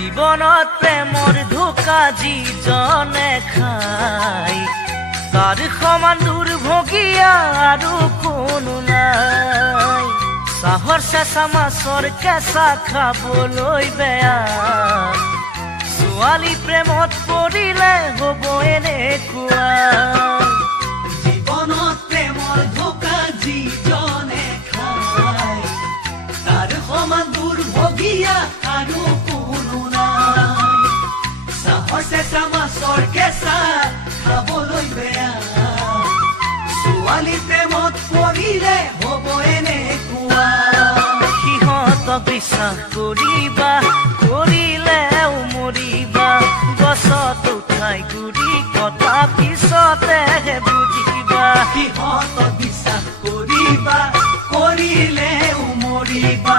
জীৱনত প্ৰেমৰ ধোকা যিজনে খাই তাৰ সমান দুৰ্ভগীয়া আৰু কোনো নাই। চাহৰ চেঁচা মাছৰ কেঁচা খাবলৈ বেয়া, ছোৱালী প্ৰেমত পৰিলে হ'ব এনেকুৱা। জীৱনত প্ৰেমৰ ধোকা যিজনে খায় তাৰ সমান দুৰ্ভগীয়া আৰু কোনো নাই। চাহৰ চেঁচা মাছৰ কেঁচা খাবলৈ বেয়া, ছোৱালী প্ৰেমত পৰিলে হ'ব এনেকুৱা। সিহঁতক বিশ্বাস কৰিবা, কৰিলেও মৰিবা, গছত উঠাই গুৰি কটা পিছতেহে বুজিবা। সিহঁতক বিশ্বাস কৰিবা, কৰিলেও মৰিবা,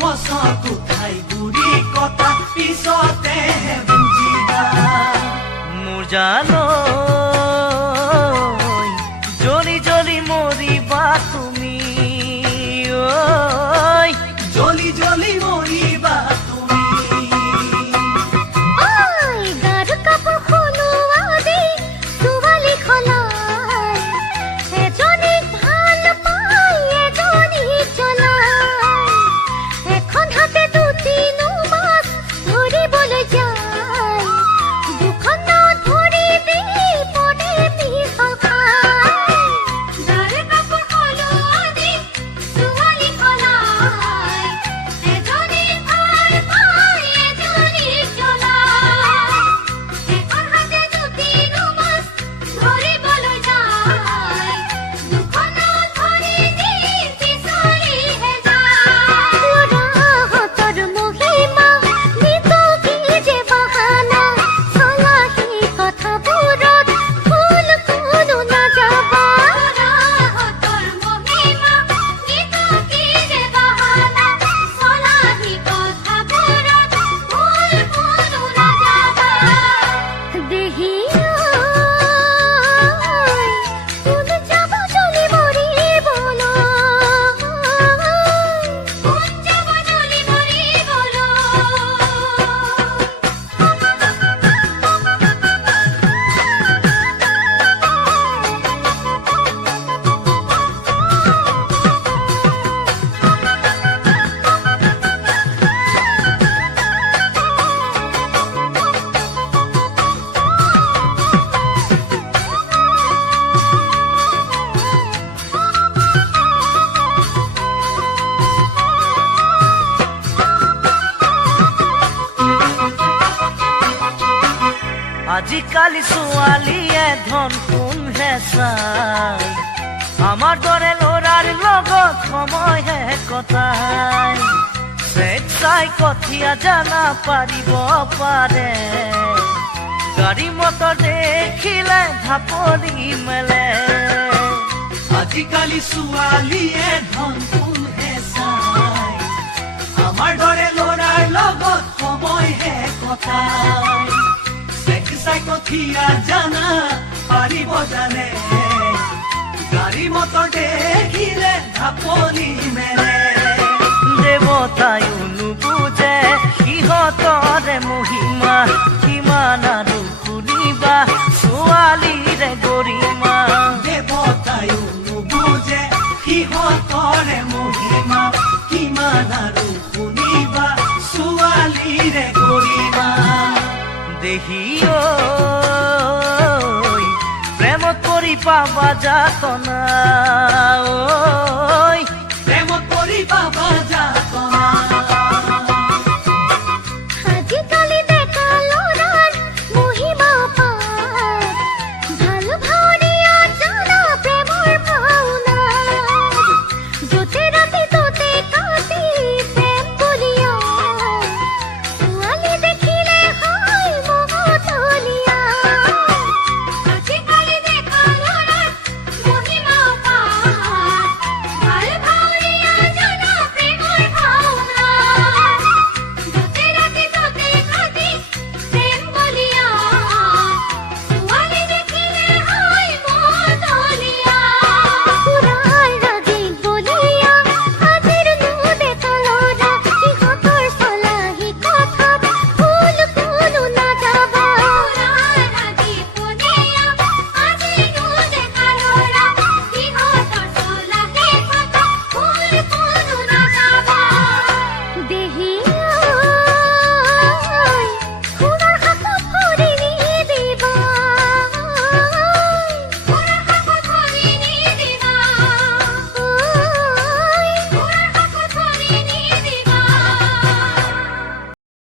গছত উঠাই গুৰি কটা পিছতেহে বুজিবা। মোৰ জানৈ জ্বলি জ্বলি মৰিবা তুমি, ঐ জ্বলি জ্বলি মৰিবা তুমি। আজিকালি ছোৱালীয়ে ধন কোনহে চাই, আমাৰ দৰে ল'ৰাৰ লগত সময়হে কটাই। চেক চাই কঠীয়া জানা পাৰিব পাৰে, গাড়ী মটৰ দেখিলে ঢাপলি মেলে। আজিকালি ছোৱালীয়ে ধন কোনহে চাই, আমাৰ দৰে ল'ৰাৰ লগত সময়হে কটাই। চাই কঠীয়া জানা পাৰিব জানে, গাড়ী মটৰ দেখিলে ঢাপলি মেলে। দেৱতায়ো নুবুজে সিহঁতৰে মহিমা, কিমান আৰু শুনিবা ছোৱালীৰে গৰিমা। দেৱতায়ো নুবুজে সিহঁতৰে মহিমা, কিমান আৰু শুনিবা ছোৱালীৰে গৰিমা। দেহি ঐ প্ৰেমত পৰি পাবা যাতনা, ঐ প্ৰেমত পৰি পাবা যাতনা।